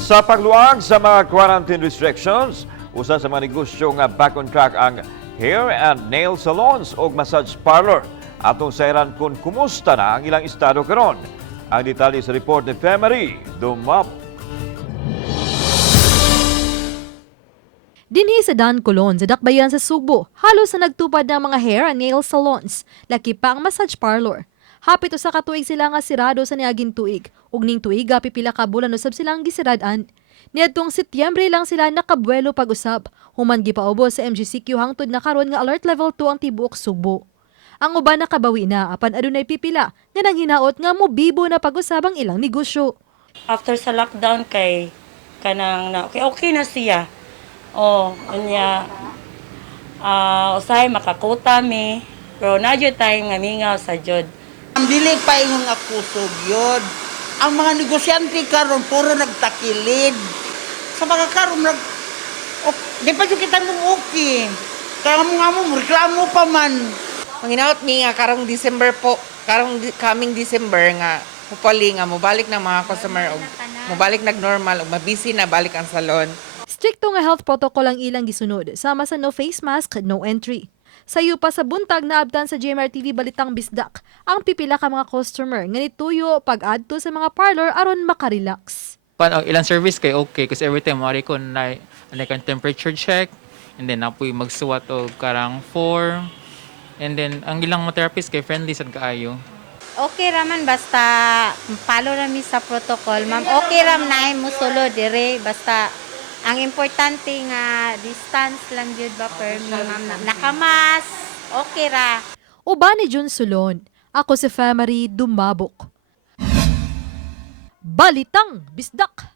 Sa pagluag sa mga quarantine restrictions, usa sa mga negosyo nga back on track ang hair and nail salons o massage parlor. Atong sayran kung kumusta na ang ilang estado karon. Ang detalye sa report ni Femery Dumap. Dinhi sa Dan Colon, sa Dakbayan sa Subo, halos na nagtupad ng mga hair and nail salons, laki pa ang massage parlor. Hapit usa ka tuig sila nga sirado sa niaging tuig, ug ning tuiga pipila ka bulan usab silang gisiradan. Niadtong Setyembre lang sila nakabuelo pag-usab, human gipaubos sa MGCQ hangtod na karon nga alert level 2 ang tibuok Subo. Ang uban nakabawi na apan adunay pipila nga nanghinaot nga mobibo na pag-usab ang ilang negosyo. After sa lockdown kay kanang na okay na siya. Unya usahay makakuta mi pero nadyo tayong nga mingaw sa jud. Ang dili pa ingon nga kusog yun. Ang mga negosyante karon puro nagtakilid. Sa mga karon di pa yung kita mong okay. Kaya mo reklamo pa man. Manginaot mi nga karong December po, coming December nga hopefully nga mobalik ng mga customer og mobalik nag-normal og mabisi na balik ang salon. Strikto nga health protocol ang ilang gisunod, sama sa no face mask, no entry. Sayo pa sa buntag na abtan sa GMR TV Balitang Bisdak, ang pipila ka mga customer nga nituyo pag-adto sa mga parlor aron makarelax. Ang ilang service kay okay kasi every time mari ko na kang temperature check and then apoy magsuwat og karang 4 and then ang ilang mga therapist kay friendly sad kaayo. Okay raman basta follow rami sa protocol, ma'am. Okay ram na mo solo dire basta ang importante nga distance lang jud ba per ma'am. Nakamas. Okay ra. Uban ni Jun Sulon, ako si Femery Dumabok. Balitang Bisdak.